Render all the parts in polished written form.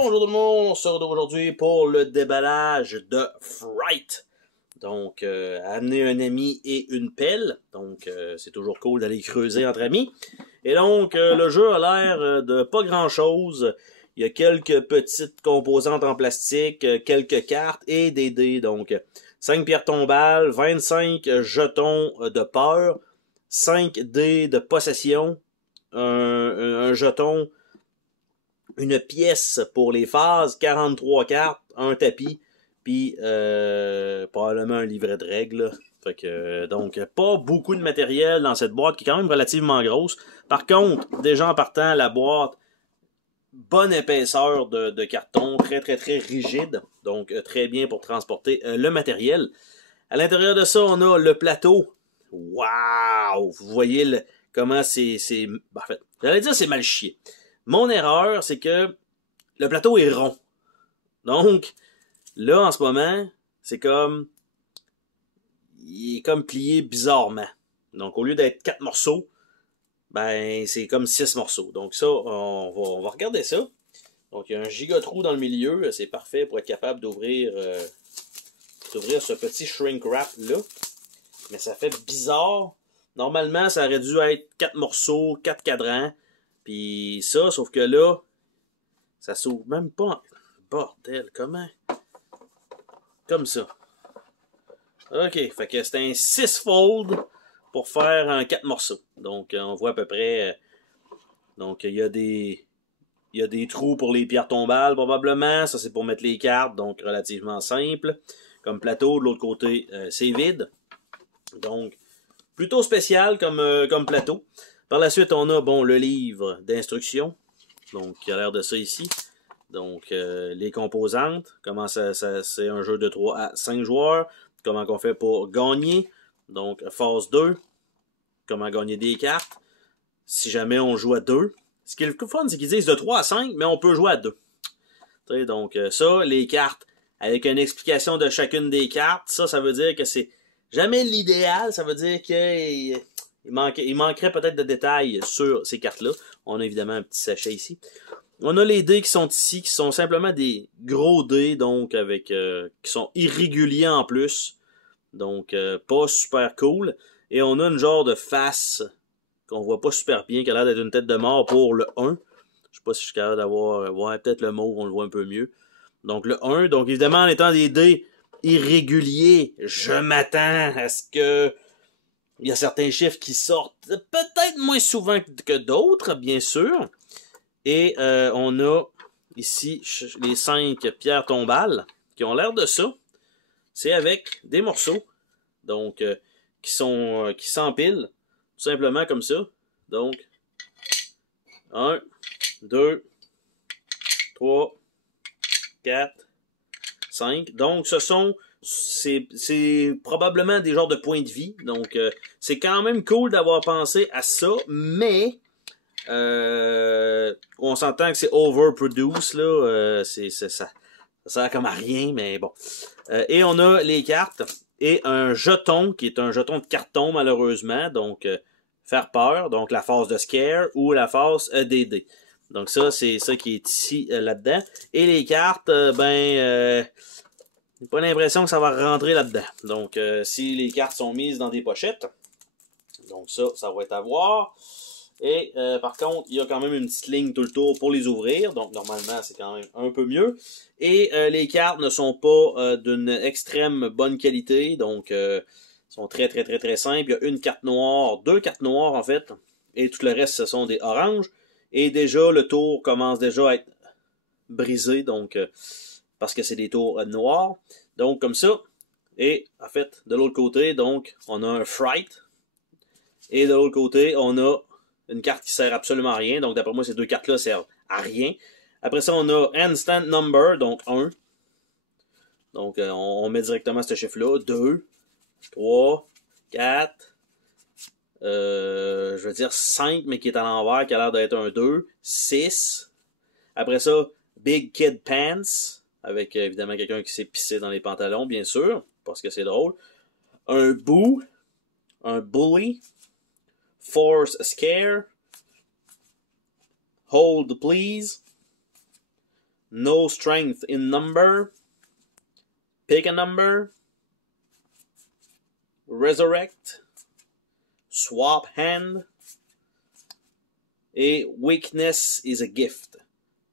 Bonjour tout le monde, on se retrouve aujourd'hui pour le déballage de Fright. Donc, amener un ami et une pelle. Donc, c'est toujours cool d'aller creuser entre amis. Et donc, le jeu a l'air de pas grand-chose. Il y a quelques petites composantes en plastique, quelques cartes et des dés. Donc, 5 pierres tombales, 25 jetons de peur, 5 dés de possession, un jeton, une pièce pour les phases, 43 cartes, un tapis, puis probablement un livret de règles. Fait que, donc, pas beaucoup de matériel dans cette boîte qui est quand même relativement grosse. Par contre, déjà en partant, la boîte, bonne épaisseur de carton, très rigide. Donc, très bien pour transporter le matériel. À l'intérieur de ça, on a le plateau. Waouh! Vous voyez comment c'est... En fait, j'allais dire c'est mal chié. Mon erreur, c'est que le plateau est rond. Donc, là, en ce moment, c'est comme... Il est comme plié bizarrement. Donc, au lieu d'être 4 morceaux, ben, c'est comme 6 morceaux. Donc ça, on va regarder ça. Donc, il y a un giga trou dans le milieu. C'est parfait pour être capable d'ouvrir ce petit shrink wrap-là. Mais ça fait bizarre. Normalement, ça aurait dû être 4 morceaux, 4 cadrans. Puis ça, sauf que là, ça s'ouvre même pas. Bordel, comment? Comme ça. OK, fait que c'est un 6-fold pour faire un 4 morceaux. Donc, on voit à peu près... donc, il y a des trous pour les pierres tombales, probablement. Ça, c'est pour mettre les cartes, donc relativement simple. Comme plateau, de l'autre côté, c'est vide. Donc, plutôt spécial comme plateau. Par la suite, on a, bon, le livre d'instructions. Donc, il y a l'air de ça ici. Donc, les composantes. Comment c'est un jeu de 3 à 5 joueurs. Comment on fait pour gagner. Donc, phase 2. Comment gagner des cartes. Si jamais on joue à 2. Ce qui est le fun, c'est qu'ils disent de 3 à 5, mais on peut jouer à 2. Donc, ça, les cartes, avec une explication de chacune des cartes, ça veut dire que c'est jamais l'idéal. Ça veut dire qu'il manquerait peut-être de détails sur ces cartes-là. On a évidemment un petit sachet ici. On a les dés qui sont ici, qui sont simplement des gros dés, donc avec qui sont irréguliers en plus. Donc, pas super cool. Et on a une genre de face qu'on voit pas super bien, qui a l'air d'être une tête de mort pour le 1. Je sais pas si je suis capable d'avoir... ouais, peut-être le mauve, on le voit un peu mieux. Donc, le 1. Donc, évidemment, en étant des dés irréguliers, je m'attends à ce que il y a certains chiffres qui sortent peut-être moins souvent que d'autres, bien sûr. Et on a ici les 5 pierres tombales qui ont l'air de ça. C'est avec des morceaux donc qui s'empilent tout simplement comme ça. Donc 1, 2, 3, 4, 5. Donc c'est probablement des genres de points de vie. Donc c'est quand même cool d'avoir pensé à ça, mais on s'entend que c'est overproduce là, ça sert comme à rien, mais bon. Et on a les cartes et un jeton qui est un jeton de carton malheureusement, donc faire peur, donc la phase de scare ou la phase EDD. Donc ça, c'est ça qui est ici là-dedans. Et les cartes, j'ai pas l'impression que ça va rentrer là-dedans. Donc si les cartes sont mises dans des pochettes, donc ça va être à voir. Et par contre, il y a quand même une petite ligne tout le tour pour les ouvrir. Donc normalement, c'est quand même un peu mieux. Et les cartes ne sont pas d'une extrême bonne qualité. Donc sont très simples. Il y a une carte noire, 2 cartes noires en fait. Et tout le reste, ce sont des oranges. Et déjà, le tour commence déjà à être brisé. Donc parce que c'est des tours noirs. Donc comme ça. Et en fait, de l'autre côté, donc, on a un Fright. Et de l'autre côté, on a une carte qui sert absolument à rien. Donc, d'après moi, ces 2 cartes-là servent à rien. Après ça, on a Handstand Number, donc 1. Donc, on met directement ce chiffre-là. 2, 3, 4, je veux dire 5, mais qui est à l'envers, qui a l'air d'être un 2. 6. Après ça, Big Kid Pants, avec évidemment quelqu'un qui s'est pissé dans les pantalons, bien sûr, parce que c'est drôle. Un Boo, un Bully, Force Scare, Hold Please, No strength in number. Pick a number. Resurrect. Swap hand. Et Weakness is a gift.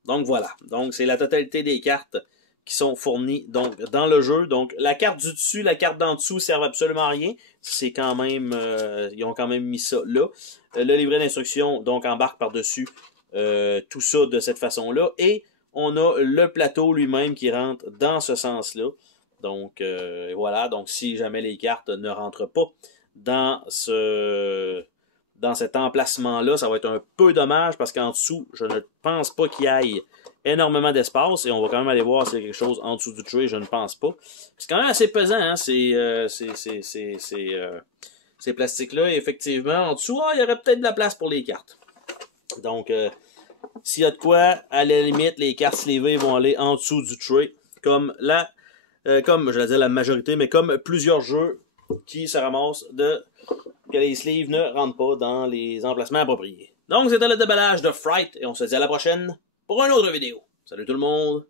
Donc voilà. Donc c'est la totalité des cartes qui sont fournies donc, dans le jeu. Donc la carte du dessus, la carte d'en dessous servent absolument à rien. C'est quand même, ils ont quand même mis ça là. Le livret d'instruction donc embarque par-dessus tout ça de cette façon-là. Et on a le plateau lui-même qui rentre dans ce sens-là. Donc voilà. Donc si jamais les cartes ne rentrent pas dans cet emplacement-là, ça va être un peu dommage parce qu'en dessous, je ne pense pas qu'il y ait énormément d'espace et on va quand même aller voir s'il y a quelque chose en dessous du tray, je ne pense pas. C'est quand même assez pesant, hein, ces plastiques-là. Et effectivement, en dessous, il y aurait peut-être de la place pour les cartes. Donc, s'il y a de quoi, à la limite, les cartes slivées vont aller en dessous du tray, comme je l'ai dit, la majorité, mais comme plusieurs jeux qui se ramassent que les sleeves ne rentrent pas dans les emplacements appropriés. Donc, c'était le déballage de Fright et on se dit à la prochaine pour une autre vidéo. Salut tout le monde!